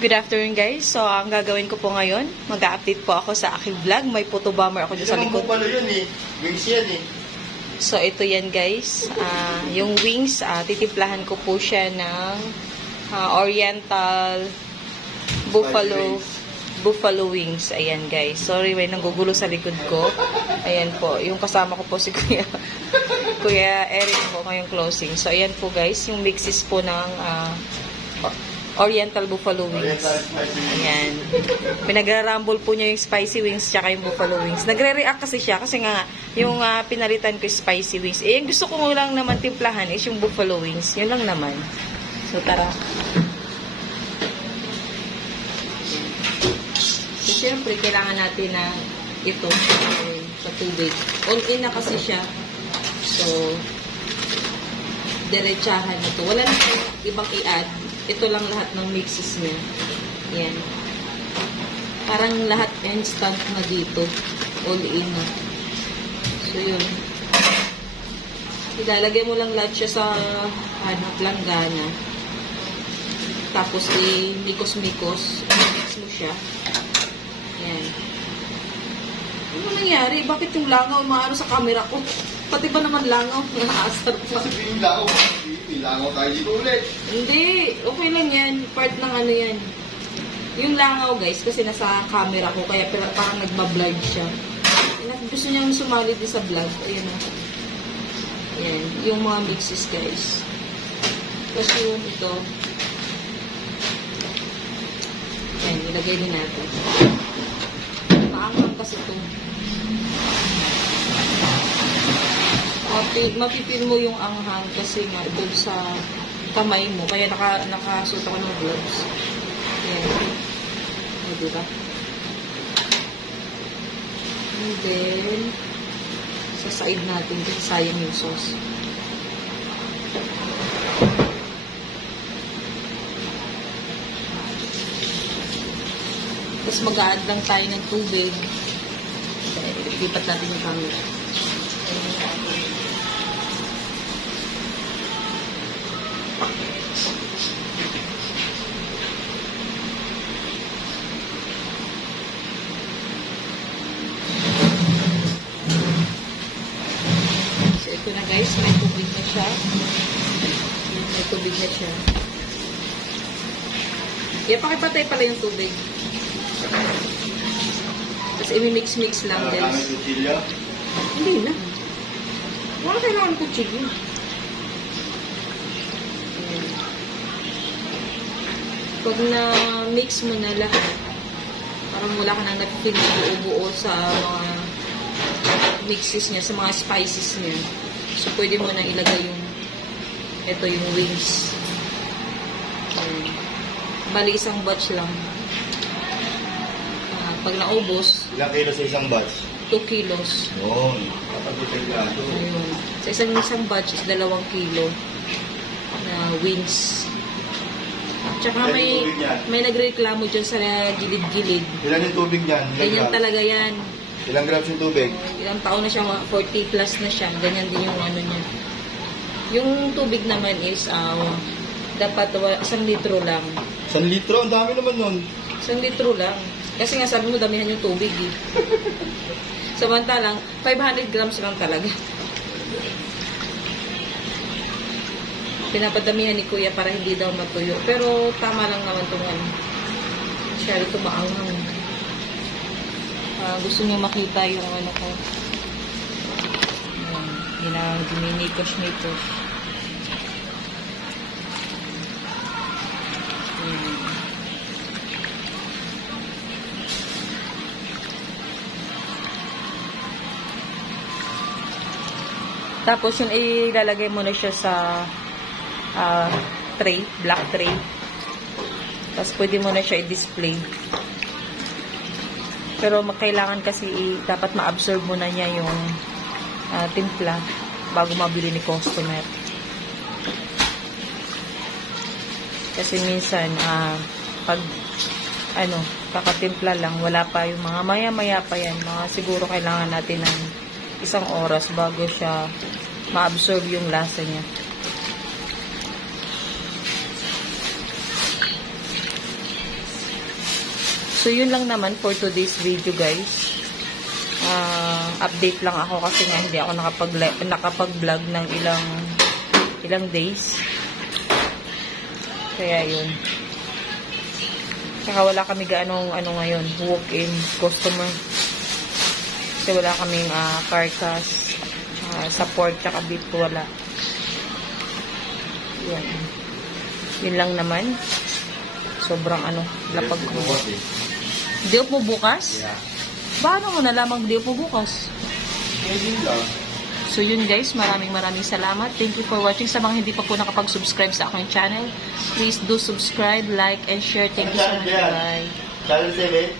Good afternoon guys. So, ang gagawin ko po ngayon, mag-update po ako sa aking vlog. May photo bomber ako dyan sa likod. Palo yun eh. Wings yan eh. So, ito yan guys. Yung wings, titimplahan ko po siya ng Oriental Buffalo wings. Ayan guys. Sorry, may nanggugulo sa likod ko. Ayan po. Yung kasama ko po si Kuya Eric po ngayong closing. So, ayan po guys. Yung mixes po ng Oriental Buffalo Wings. Ayan. Pinagra-rumble po niya yung spicy wings tsaka yung buffalo wings. Nagre-react kasi siya kasi nga yung pinalitan ko yung spicy wings. Eh, yung gusto ko lang naman timplahan is yung buffalo wings. Yun lang naman. So, tara. So, syempre, kailangan natin na ito sa tubig. On-in na kasi siya. So, diretsahan ito. Wala na ibang i-add. Ito lang lahat ng mixes niya. Yan. Parang lahat instant na dito. All in na. So, yun. Ilalagay mo lang lahat siya sa planggana. Tapos, mikos-mikos. Mix mo siya. Yan. Ano nangyari? Bakit yung langaw maano sa camera ko? Pati ba naman langaw? Nakaasar pa. Kasi yung langaw. Yung langaw tayo dito ulit. Hindi. Okay lang yan. Part ng ano yan. Yung langaw guys, kasi nasa camera ko, kaya parang nagbablog siya. Gusto niyang sumali din sa vlog. Ayan o. Ayan. Yung mga mixes guys. Tapos yung ito. Ayan. Ilagay din natin. Maangang kasi ito. Mapipil mo yung anghang kasi nga doon sa kamay mo. Kaya nakasuot ako ng gloves. Ayan. O, diba? And then, sa side natin kasi sayang yung sauce. Tapos mag-a-add lang tayo ng tubig. Lipat natin yung camera. Ito na guys, may tubig na siya. May tubig na siya. Kaya pakipatay pala yung tubig. Tapos imi-mix-mix lang guys. Kami kutsilyo. Hindi na. Wala kailangan kutsilyo. Pag na-mix mo na lahat, parang wala ka nang nag-feel buo-buo sa mga mixes niya, sa mga spices niya. So, pwede mo na ilagay ito yung wings. Bali, isang batch lang. Pag naubos, Ilang kilo sa isang batch? 2 kilos. Yun. Kapag-utay ka ito. Ayun. Sa isang batch is 2 kilo na wings. Tsaka may nagreklamo dyan sa gilid-gilid. Ilan yung tubig niyan? Ganyan talaga yan. Ilang grams yung tubig? Ilang taon na siya, 40 plus na siya. Ganyan din yung ano niya. Yung tubig naman is, dapat 1 litro lang. 1 litro? Ang dami naman nun. 1 litro lang. Kasi nga sabi mo, damihan yung tubig eh. Samantalang, 500 grams lang talaga. Pinapadamihan ni Kuya para hindi daw matuyo. Pero tama lang naman itong ano. Masyado ito maanghang. Gusto niyo makita yung ano ko. Diminikos-nikos. Tapos yung ilalagay mo na siya sa tray, black tray. Tapos pwede mo na siya i-display. Pero kailangan kasi dapat ma-absorb mo na niya yung timpla bago mabili ni customer. Kasi minsan pag kakatimpla lang, wala pa yung mga maya-maya pa yan. Siguro kailangan natin ng 1 oras bago siya ma-absorb yung lasa niya. So, yun lang naman for today's video, guys. Update lang ako kasi nga hindi ako nakapag-vlog ng ilang days. Kaya yun. Saka wala kami ngayon, walk-in customer. Kasi wala kaming carcass, sa pork, tsaka beef, wala. Yun. Yun lang naman. Sobrang lapag ko. Di mo bukas? Yeah. Paano mo nalamang di mo bukas? Hindi lang. So yun guys, maraming salamat. Thank you for watching. Sa mga hindi pa po nakapag-subscribe sa aking channel, please do subscribe, like, and share. Thank you so much. Bye. Channel 7.